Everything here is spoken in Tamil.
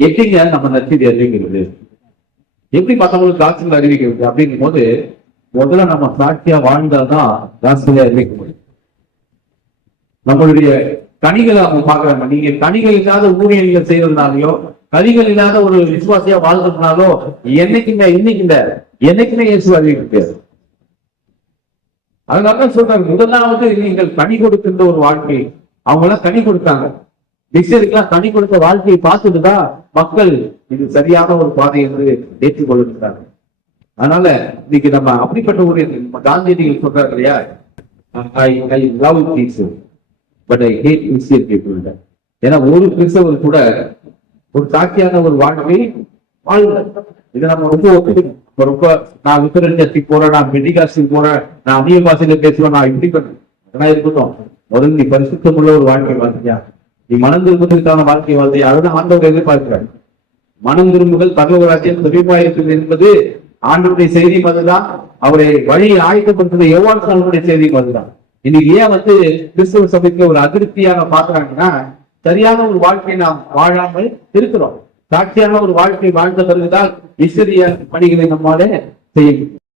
எப்படிங்க நம்ம நற்செய்தி அறிவிக்கிறது, எப்படி மற்றவங்களுக்கு காசுகள் அறிவிக்கிறது அப்படிங்கும் போது முதல்ல நம்ம சாட்சியா வாழ்ந்தாதான் காசுகளை அறிவிக்க முடியும். நம்மளுடைய கனிகளை அவங்க பாக்குறாங்க. நீங்க கனிகள் இல்லாத ஊழியர்கள் செய்யறதுனாலயோ கனிகள் இல்லாத ஒரு விசுவாசியா வாழ்றதுனாலோ என்னைக்குமே இயேசு அறிவிக்க. அதனால சொல்றாங்க, முதலாவது நீங்கள் கனி கொடுக்கின்ற ஒரு வாழ்க்கை. அவங்க எல்லாம் கனி கொடுத்தாங்க, மிஷியருக்கெல்லாம் கனி கொடுத்த வாழ்க்கையை பார்த்துட்டுதான் மக்கள் இது சரியான ஒரு பாதை என்று ஏற்றுக்கொள்கிறாங்க. அதனால இன்னைக்கு நம்ம அப்படிப்பட்ட ஒரு காந்தியடிகள் சொல்றாரு இல்லையா, I love people but I hate Christian people. ஏன்னா ஒரு கிறிஸ்தவர் கூட ஒரு சாட்சியான ஒரு வாழ்க்கை வாழ்க்கை இதை நம்ம ரொம்ப நான் வித்தரத்துக்கு போறேன், நான் மெடிகாஸ்டுக்கு போறேன், நான் அந்நிய பாஷையில பேசுவேன், நான் இப்படி பண்ணேன் இருக்கட்டும். முதல்ல நீ பரிசுத்தமுள்ள ஒரு வாழ்க்கை வாழ்க்கையா, நீ மனம் திரும்புவதற்கான வாழ்க்கை வாழ்க்கையா, அதுதான் ஆண்டவர் எதிர்பார்க்கிறார். மனம் திரும்புதல் பரலோகராஜ்யம் சமீபமாயிருக்கிறது என்பது ஆண்டவருடைய செய்தியும் அதுதான். அவரை வழியை ஆயத்தப்படுத்துவது யோவான் செய்தியும் அதுதான். இன்னைக்கு ஏன் கிறிஸ்தவ சபைக்கு ஒரு அதிருப்தியாக பாக்குறாங்கன்னா, சரியான ஒரு வாழ்க்கையை நாம் வாழாமல் இருக்கிறோம். சாட்சியான ஒரு வாழ்க்கை வாழ்ந்த பிறகுதான் இஸ்ரேலிய பணிகளை நம்மாலே செய்ய